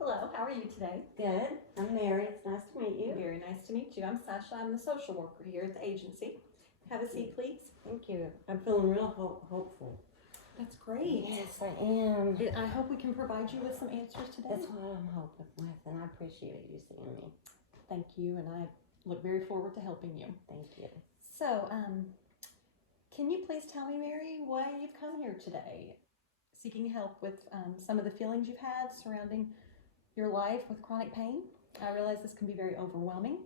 Hello, how are you today? Good. I'm Mary. It's nice to meet you. Very nice to meet you. I'm Sasha. I'm the social worker here at the agency. Have a seat, please. Thank you. I'm feeling real hopeful. That's great. Yes, I am. I hope we can provide you with some answers today. That's what I'm hoping with, and I appreciate you seeing me. Thank you, and I look very forward to helping you. Thank you. So, can you please tell me, Mary, why you've come here today? Seeking help with some of the feelings you've had surrounding your life with chronic pain. I realize this can be very overwhelming.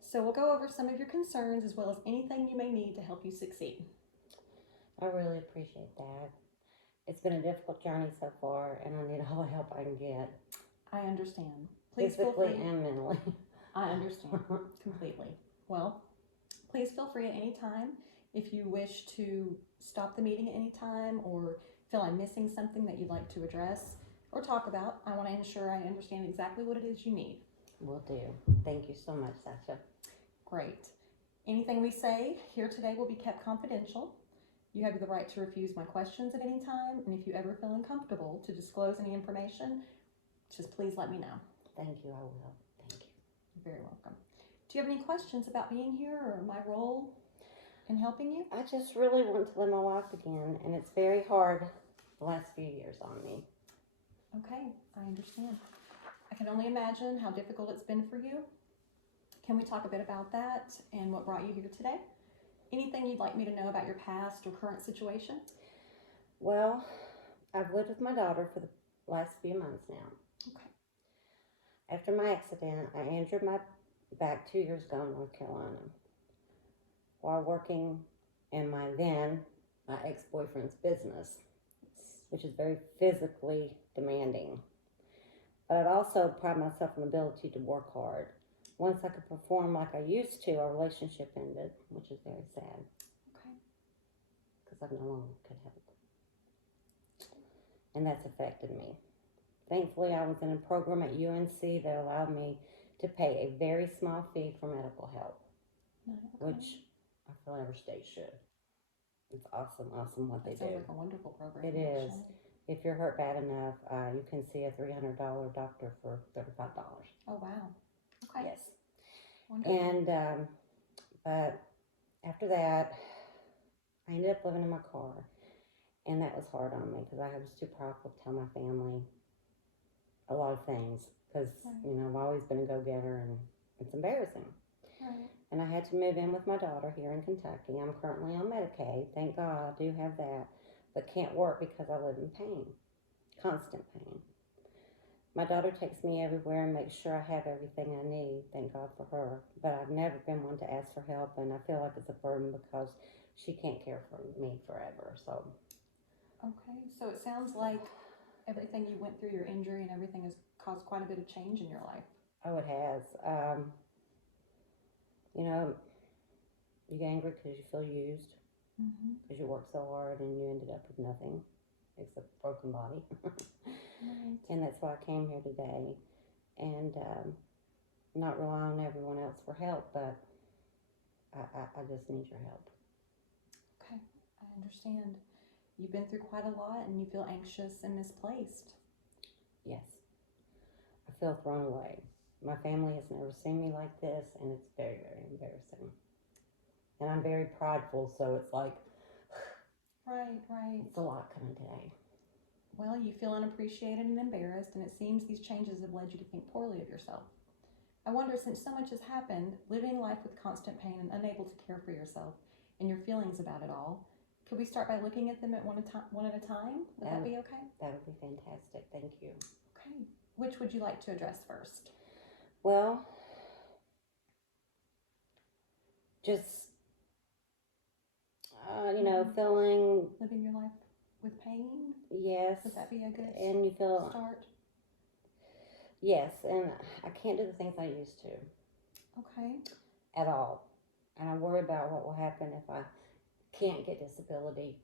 So we'll go over some of your concerns as well as anything you may need to help you succeed. I really appreciate that. It's been a difficult journey so far, and I need all the help I can get. I understand. Please physically feel free. and mentally. I understand completely. Well, please feel free at any time if you wish to stop the meeting at any time or feel I'm missing something that you'd like to address or talk about. I want to ensure I understand exactly what it is you need. Will do. Thank you so much, Sasha. Great. Anything we say here today will be kept confidential. You have the right to refuse my questions at any time, and if you ever feel uncomfortable to disclose any information, just please let me know. Thank you, I will. Thank you. You're very welcome. Do you have any questions about being here or my role in helping you? I just really want to live my life again, and it's very hard the last few years on me. Okay, I understand. I can only imagine how difficult it's been for you. Can we talk a bit about that and what brought you here today? Anything you'd like me to know about your past or current situation? Well, I've lived with my daughter for the last few months now. Okay. After my accident, I injured my back 2 years ago in North Carolina while working in my ex-boyfriend's business, which is very physically demanding. But I'd also pride myself on the ability to work hard. Once I could perform like I used to, our relationship ended, which is very sad. Okay. Because I no longer could help. And that's affected me. Thankfully, I was in a program at UNC that allowed me to pay a very small fee for medical help, Okay. which I feel every state should. It's awesome what they do. Sounds like a wonderful program. It is. If you're hurt bad enough, you can see a $300 doctor for $35. Oh, wow. Okay. Yes. Wonderful. And, but after that, I ended up living in my car. And that was hard on me because I was too powerful to tell my family a lot of things. Because, Right. I've always been a go-getter and it's embarrassing. Right. And I had to move in with my daughter here in Kentucky. I'm currently on Medicaid. Thank God I do have that. But can't work because I live in pain. Constant pain. My daughter takes me everywhere and makes sure I have everything I need. Thank God for her. But I've never been one to ask for help, and I feel like it's a burden because she can't care for me forever. So. Okay. So it sounds like everything you went through, your injury and everything, has caused quite a bit of change in your life. Oh, it has. You get angry because you feel used. Because you worked so hard and you ended up with nothing except a broken body. Right. And that's why I came here today. And not rely on everyone else for help, but I just need your help. Okay, I understand. You've been through quite a lot and you feel anxious and misplaced. Yes. I feel thrown away. My family has never seen me like this, and it's very, very embarrassing. And I'm very prideful, so it's like, Right. It's a lot coming today. Well, you feel unappreciated and embarrassed, and it seems these changes have led you to think poorly of yourself. I wonder, since so much has happened, living life with constant pain and unable to care for yourself and your feelings about it all, could we start by looking at them one at a time? Would that be okay? That would be fantastic. Thank you. Okay. Which would you like to address first? Well, just, feeling... Living your life with pain? Yes. Would that be a good and you feel start? Yes, and I can't do the things I used to. Okay. At all. And I worry about what will happen if I can't get disability.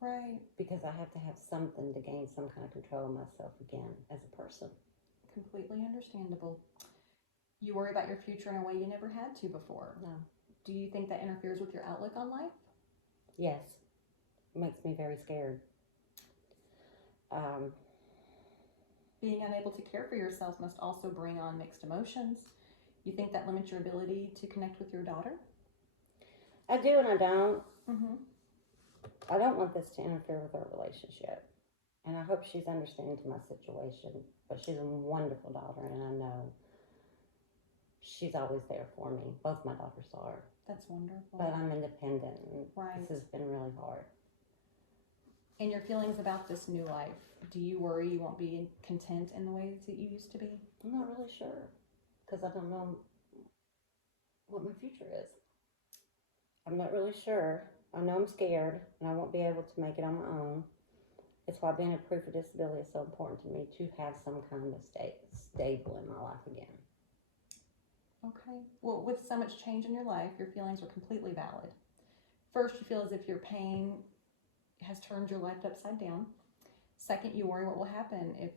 Right. Because I have to have something to gain some kind of control of myself again as a person. Completely understandable. You worry about your future in a way you never had to before. No. Do you think that interferes with your outlook on life? Yes. It makes me very scared. Being unable to care for yourself must also bring on mixed emotions. You think that limits your ability to connect with your daughter? I do and I don't. Mm-hmm. I don't want this to interfere with our relationship. And I hope she's understanding to my situation. But she's a wonderful daughter, and I know she's always there for me. Both my daughters are. That's wonderful. But I'm independent, and Right. this has been really hard. And your feelings about this new life, do you worry you won't be content in the ways that you used to be? I'm not really sure, because I don't know what my future is. I'm not really sure. I know I'm scared, and I won't be able to make it on my own. It's why being approved for disability is so important to me, to have some kind of stable in my life again. Okay. Well, with so much change in your life, your feelings are completely valid. First, you feel as if your pain has turned your life upside down. Second, you worry what will happen if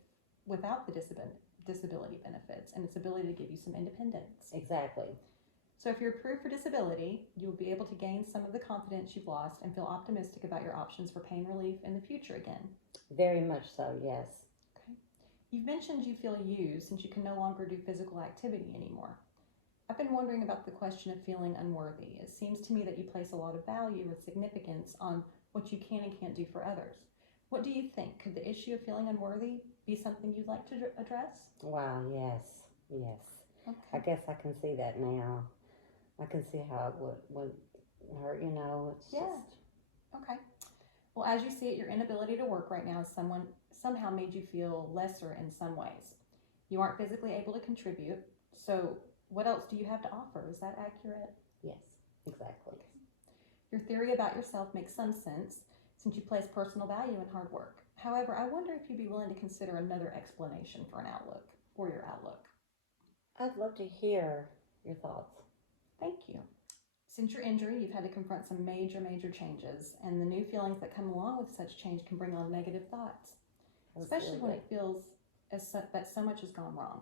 without the disability benefits and its ability to give you some independence. Exactly. So if you're approved for disability, you'll be able to gain some of the confidence you've lost and feel optimistic about your options for pain relief in the future again. Very much so, yes. Okay. You've mentioned you feel used since you can no longer do physical activity anymore. I've been wondering about the question of feeling unworthy. It seems to me that you place a lot of value or significance on what you can and can't do for others. What do you think? Could the issue of feeling unworthy be something you'd like to address? Wow, yes. Okay. I guess I can see that now. I can see how it would hurt, it's Yeah. Okay. Well, as you see it, your inability to work right now somehow made you feel lesser in some ways. You aren't physically able to contribute, so what else do you have to offer? Is that accurate? Yes, exactly. Your theory about yourself makes some sense since you place personal value in hard work. However, I wonder if you'd be willing to consider another explanation for your outlook. I'd love to hear your thoughts. Thank you. Since your injury, you've had to confront some major changes, and the new feelings that come along with such change can bring on negative thoughts, especially when it feels that so much has gone wrong.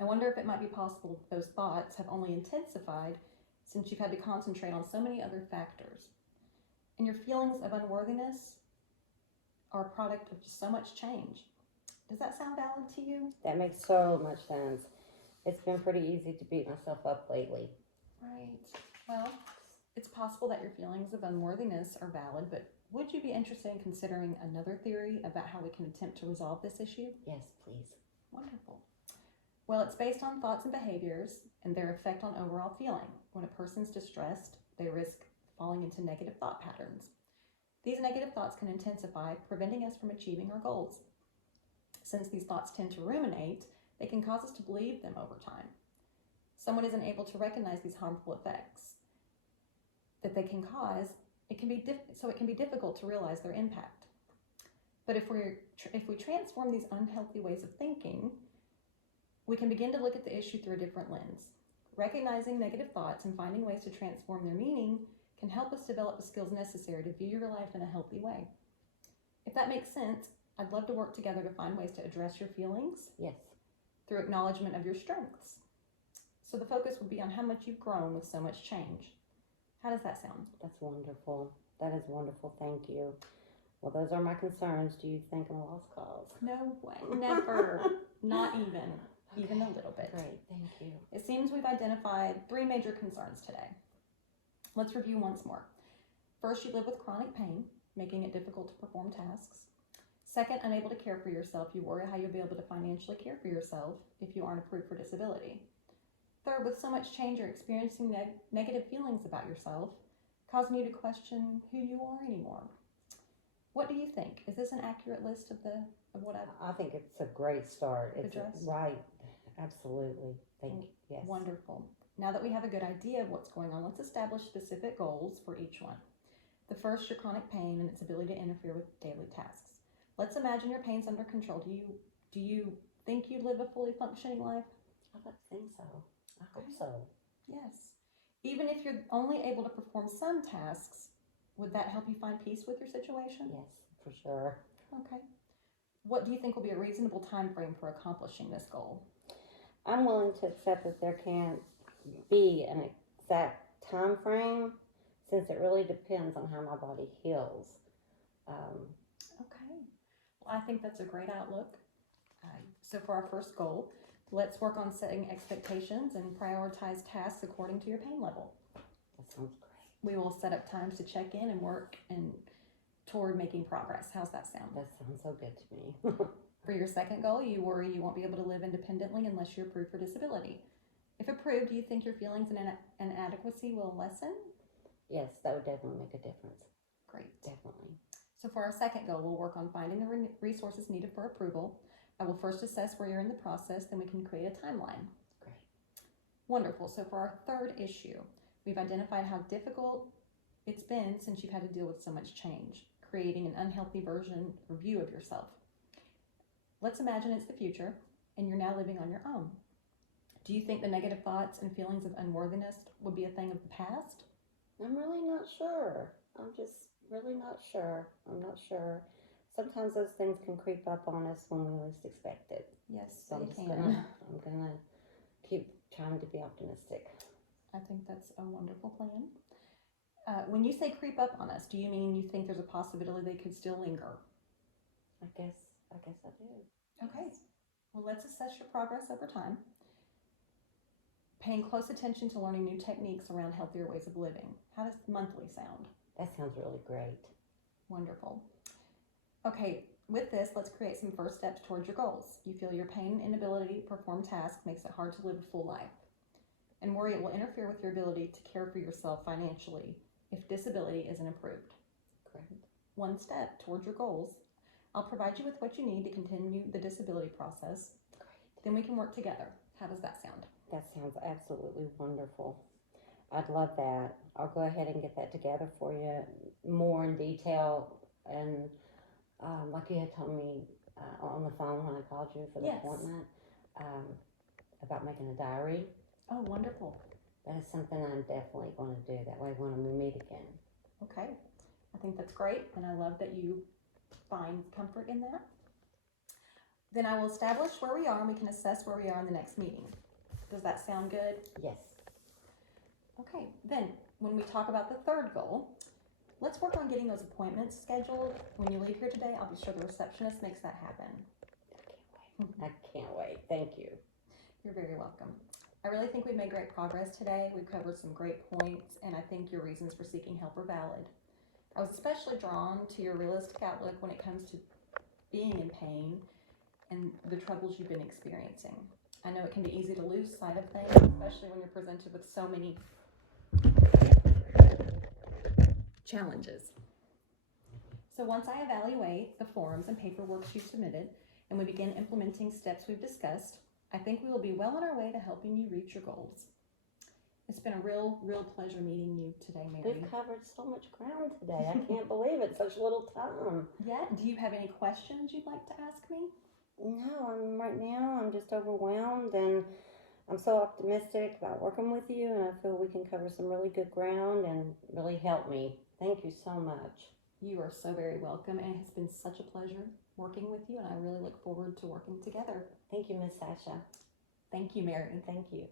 I wonder if it might be possible that those thoughts have only intensified since you've had to concentrate on so many other factors. And your feelings of unworthiness are a product of just so much change. Does that sound valid to you? That makes so much sense. It's been pretty easy to beat myself up lately. Right. Well, it's possible that your feelings of unworthiness are valid, but would you be interested in considering another theory about how we can attempt to resolve this issue? Yes, please. Wonderful. Well, it's based on thoughts and behaviors and their effect on overall feeling. When a person's distressed, they risk falling into negative thought patterns. These negative thoughts can intensify, preventing us from achieving our goals. Since these thoughts tend to ruminate, they can cause us to believe them over time. Someone isn't able to recognize these harmful effects that they can cause. It can be difficult to realize their impact. But if we transform these unhealthy ways of thinking, we can begin to look at the issue through a different lens. Recognizing negative thoughts and finding ways to transform their meaning can help us develop the skills necessary to view your life in a healthy way. If that makes sense, I'd love to work together to find ways to address your feelings. Yes. Through acknowledgement of your strengths. So the focus would be on how much you've grown with so much change. How does that sound? That's wonderful. That is wonderful. Thank you. Well, those are my concerns. Do you think I'm a lost cause? No way. Never. Not even a little bit. Great. Thank you. It seems we've identified 3 major concerns today. Let's review once more. First, you live with chronic pain, making it difficult to perform tasks. Second, unable to care for yourself. You worry how you'll be able to financially care for yourself if you aren't approved for disability. Third, with so much change, you're experiencing negative feelings about yourself, causing you to question who you are anymore. What do you think? Is this an accurate list of what I've I think it's a great start. It's addressed? Right. Absolutely. Thank you. Yes. Wonderful. Now that we have a good idea of what's going on, let's establish specific goals for each one. The first, your chronic pain and its ability to interfere with daily tasks. Let's imagine your pain's under control. Do you think you live a fully functioning life? I would think so. I hope so. Yes. Even if you're only able to perform some tasks, would that help you find peace with your situation? Yes, for sure. Okay. What do you think will be a reasonable time frame for accomplishing this goal? I'm willing to accept that there can't be an exact time frame, since it really depends on how my body heals. Okay. Well, I think that's a great outlook. So for our first goal, let's work on setting expectations and prioritize tasks according to your pain level. That sounds great. We will set up times to check in and work and toward making progress. How's that sound? That sounds so good to me. For your second goal, you worry you won't be able to live independently unless you're approved for disability. If approved, do you think your feelings and inadequacy will lessen? Yes, that would definitely make a difference. Great. Definitely. So for our second goal, we'll work on finding the resources needed for approval. I will first assess where you're in the process, then we can create a timeline. Great. Wonderful. So for our third issue, we've identified how difficult it's been since you've had to deal with so much change, creating an unhealthy version or view of yourself. Let's imagine it's the future and you're now living on your own. Do you think the negative thoughts and feelings of unworthiness would be a thing of the past? I'm really not sure. I'm just really not sure. I'm not sure. Sometimes those things can creep up on us when we least expect it. Yes, So they I'm can. gonna keep trying to be optimistic. I think that's a wonderful plan. When you say creep up on us, do you mean you think there's a possibility they could still linger? I guess I do. Okay. Well, let's assess your progress over time. Paying close attention to learning new techniques around healthier ways of living. How does monthly sound? That sounds really great. Wonderful. Okay, with this, let's create some first steps towards your goals. You feel your pain and inability to perform tasks makes it hard to live a full life, and worry it will interfere with your ability to care for yourself financially if disability isn't approved. Great. One step towards your goals. I'll provide you with what you need to continue the disability process. Great. Then we can work together. How does that sound? That sounds absolutely wonderful. I'd love that. I'll go ahead and get that together for you more in detail. And like you had told me on the phone when I called you for the Yes. appointment, about making a diary. Oh, wonderful. That is something I'm definitely going to do. That way when we meet again. Okay. I think that's great, and I love that you find comfort in that. Then I will establish where we are, and we can assess where we are in the next meeting. Does that sound good? Yes. Okay, then when we talk about the third goal, let's work on getting those appointments scheduled. When you leave here today, I'll be sure the receptionist makes that happen. I can't wait. Thank you. You're very welcome. I really think we've made great progress today. We've covered some great points, and I think your reasons for seeking help are valid. I was especially drawn to your realistic outlook when it comes to being in pain and the troubles you've been experiencing. I know it can be easy to lose sight of things, especially when you're presented with so many challenges. So once I evaluate the forms and paperwork you've submitted and we begin implementing steps we've discussed, I think we will be well on our way to helping you reach your goals. It's been a real pleasure meeting you today, Mary. We've covered so much ground today. I can't believe it. Such little time. Yeah, do you have any questions you'd like to ask me? No, right now I'm just overwhelmed, and I'm so optimistic about working with you, and I feel we can cover some really good ground and really help me. Thank you so much. You are so very welcome, and it has been such a pleasure working with you, and I really look forward to working together. Thank you, Miss Sasha. Thank you, Mary. Thank you.